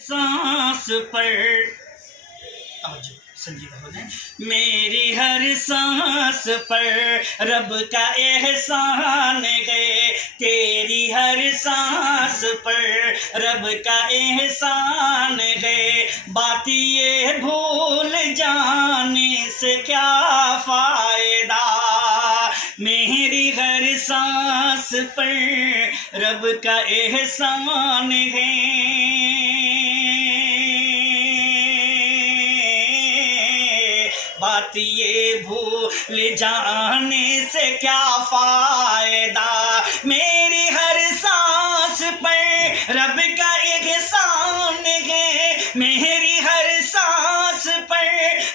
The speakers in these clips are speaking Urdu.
سانس پر توجہ سنجیدہ ہو جائیں. میری ہر سانس پر رب کا احسان ہے، تیری ہر سانس پر رب کا احسان ہے. بات یہ بھول جانے سے کیا فائدہ، میری ہر سانس پر رب کا احسان ہے. بات یہ بھول جانے سے کیا فائدہ، میری ہر سانس پر رب کا احسان ہے، میری ہر سانس پر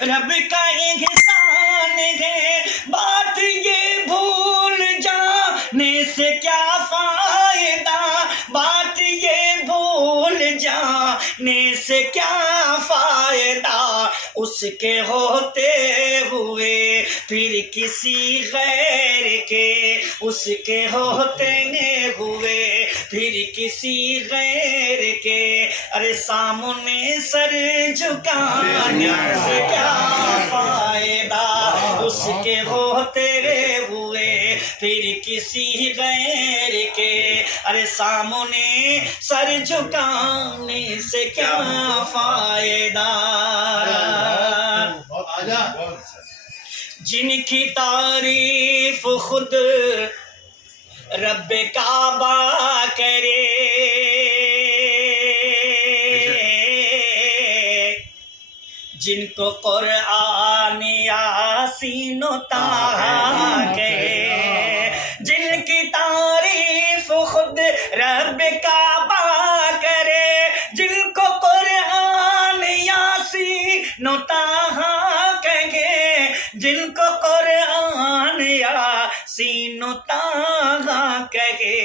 رب کا احسان ہے. بات یہ بھول جانے سے کیا فائدہ، بات یہ بھول جانے سے کیا فائدہ، اس کے ہوتے ہوئے پھر کسی غیر کے، اس کے ہوتے ہوئے پھر کسی غیر کے. ارے سامنے سر جھکانے سے کیا فائدہ، اس کے ہوتے ہوئے پھر کسی غیر کے. ارے سامنے سر جھکانے سے کیا فائدہ. جن کی تعریف خود رب کعبہ کرے، جن کو قرآن یاسین و طٰہٰ کہے، جن کی تعریف خود رب کعبہ کرے، جن کو قرآن یاسین و طٰہٰ کہے، جن کو قرآن یاسین و طٰہٰ کہے،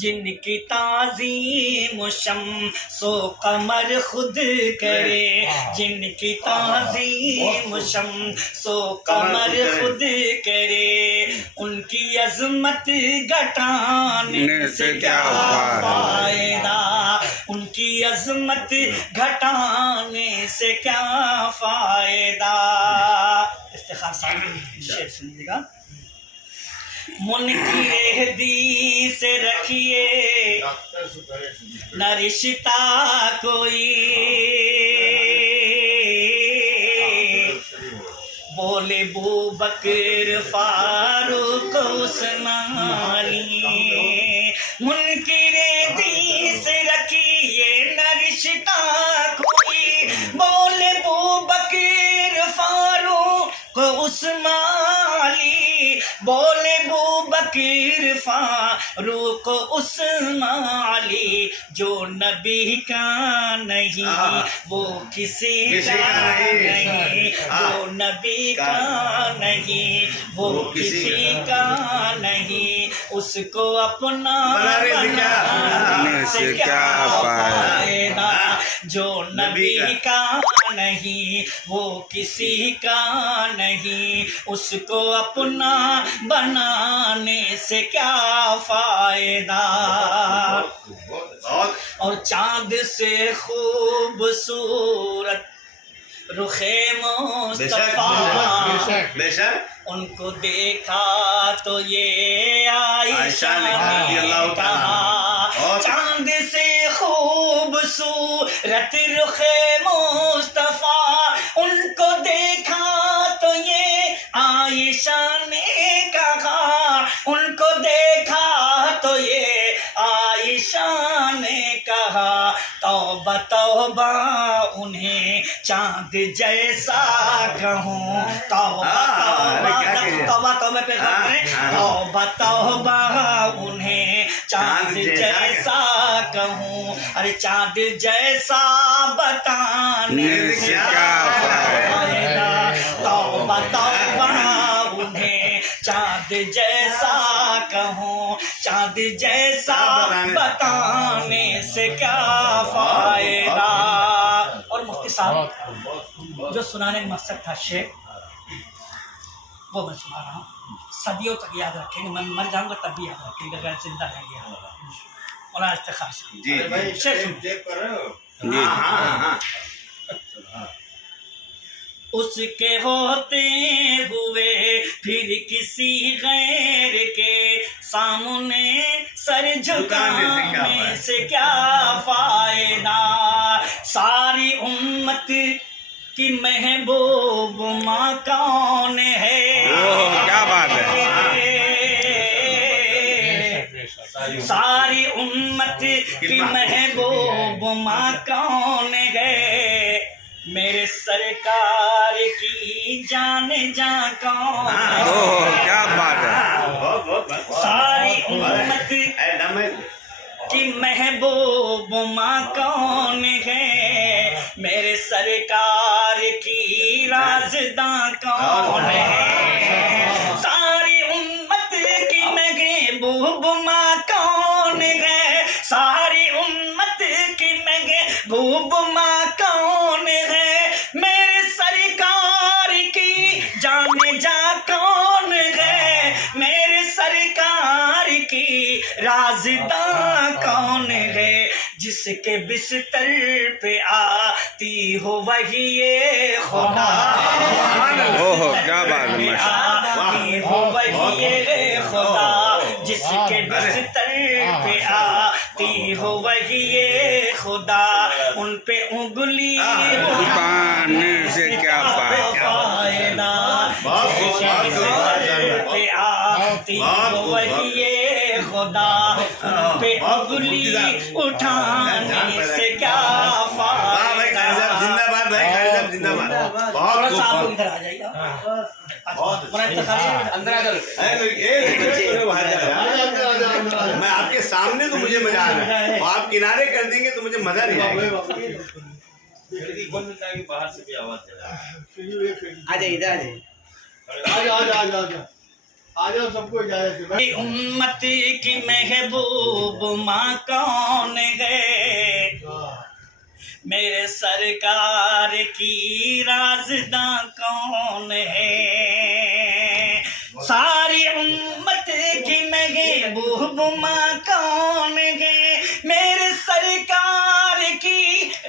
جن کی تعظیم شمس و قمر خود کرے، جن کی تعظیم شمس و قمر خود کرے، ان کی عظمت گھٹانے سے کیا فائدہ، ان کی عظمت گھٹانے سے کیا فائدہ. افتخار صاحب شعر سنیے گا. منکر حدیث رکھیے نہ رشتہ کوئی، بولے ابوبکر فاروق عثمان علی. منکر حدیث رکھیے نہ رشتہ کوئی، بولے ابوبکر فاروق عثمان علی، بولے ابوبکر فاروق عثمان علی. جو نبی کا نہیں وہ کسی کا نہیں، جو نبی کا نہیں وہ کسی کا نہیں، اس کو اپنا بنانے سے کیا فائدہ. جو نبی کا نہیں وہ کسی کا نہیں، اس کو اپنا بنانے سے کیا فائدہ. اور چاند سے خوبصورت رخ مصطفیٰ، ان کو دیکھا تو یہ عائشہ نے کہا. چاند سے خوبصورت رخ مصطفیٰ، ان کو دیکھا تو یہ عائشہ نے کہا، ان کو دیکھا تو یہ عائشہ نے کہا. توبہ توبہ انہیں چاند جیسا کہوں، توبہ توبہ توبہ پہ توبہ توبہ انہیں چاند جیسا کہوں. ارے چاند جیسا بتانے سے کیا فائدہ، توبہ توبہ انہیں چاند جیسا کہوں، چاند جیسا بتانے سے کیا فائدہ. اور مفتی صاحب جو سنانے کا مقصد تھا شعر وہ میں سنا رہا ہوں. صدیوں تک یاد رکھیں گے، میں مر جاؤں گا تب بھی یاد رکھیں گے اگر زندہ رہ گیا. مولانا افتخار صاحب جی اس کے ہوتے ہوئے پھر کسی غیر کے سامنے سر جھکانے سے کیا فائدہ. ساری امت کی محبوب ماں کون ہے؟ کیا بات ہے. ساری امت کی محبوب ماں کون ہے؟ میرے سرکار کی جان جاں کون ہے؟ کیا بات ہے. ساری امت کی محبوب ماں کون ہے؟ میرے سرکار کی رازداں کون ہے؟ ساری امت کی محبوب ماں کون ہے؟ ساری امت کی محبوب ماں کون ہے؟ میرے سرکار کی جان جاں کون ہے؟ میرے سرکار کی رازداں کون ہے؟ جس کے بستر پہ آتی ہو وہی یہ خدا. کیا بات ہے. آتی ہو وہی یہ خدا. جس کے بستر پہ آتی ہو وہی یہ خدا. ان پہ انگلی اٹھانے سے کیا فائدہ. جس کے بستر پہ آتی ہو وہی یہ خدا. ان پہ انگلی اٹھانے سے کیا فائدہ. زندہ باد بھائی، خیر صاحب زندہ باد. تھوڑا سا آپ ادھر آ جائیے. میں آپ کے سامنے تو مجھے مزہ آ رہا ہے، آپ کنارے کر دیں گے تو مجھے مزہ نہیں آئے گا. باہر سے بھی آواز آ جائیے ادھر آ جاؤ. سب کو اجازت ہے. امت کی محبوب ماں کون ہے؟ میرے سرکار کی رازداں کون ہے؟ ساری امت کی محبوب ماں کون ہے؟ میرے سرکار کی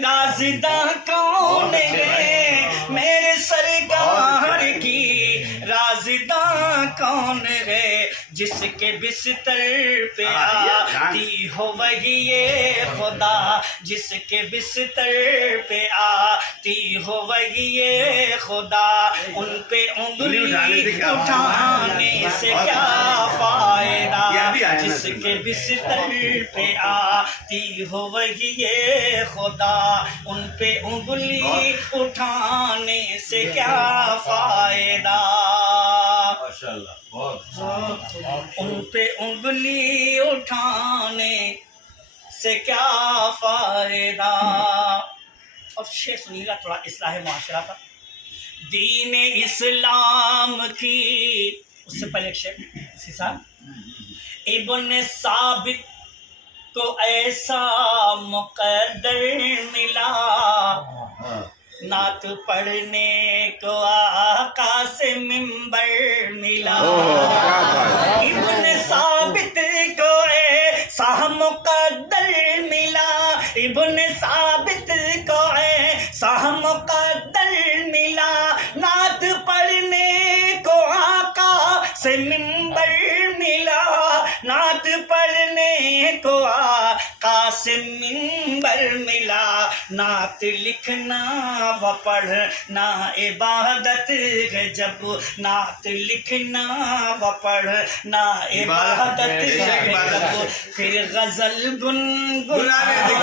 رازداں کون ہے؟ میرے سرکار کی رازداں کون ہے؟ جس کے بستر پہ آتی ہو وہی یہ خدا. جس کے بستر پہ آتی ہو وہی یہ خدا. ان پہ انگلی اٹھانے سے کیا فائدہ. جس کے بستر پہ آتی ہو وہی یہ خدا. ان پہ انگلی اٹھانے سے کیا فائدہ. ان پہ انگلی اٹھانے سے کیا فائدہ. اب شیخ سنیے گا تھوڑا اصلاح معاشرہ کا. دین اسلام کی اس سے پہلے ایک شیخ صاحب ابن ثابت کو ایسا مقدر ملا. نعت پڑھنے کو آقا سے منبر ملا. ابن ثابت کو ایسا مقدر ملا. ابن ثابت کو ایسا مقدر ملا. نعت پڑھنے کو آقا سے منبر ملا. نعت پڑھنے کو آقا سے منبر ملا. نعت لکھنا و پڑھنا عبادت ہے. جب نعت لکھنا و پڑھنا عبادت ہے. جب پھر غزل گنگنانے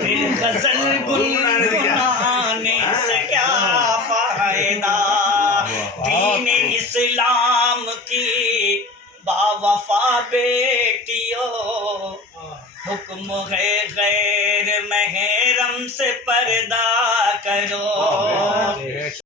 پھر غزل گنگنانے سے کیا فائدہ. دین اسلام کی باوفا بیٹیوں حکم ہے غیر محرم سے پردہ کرو.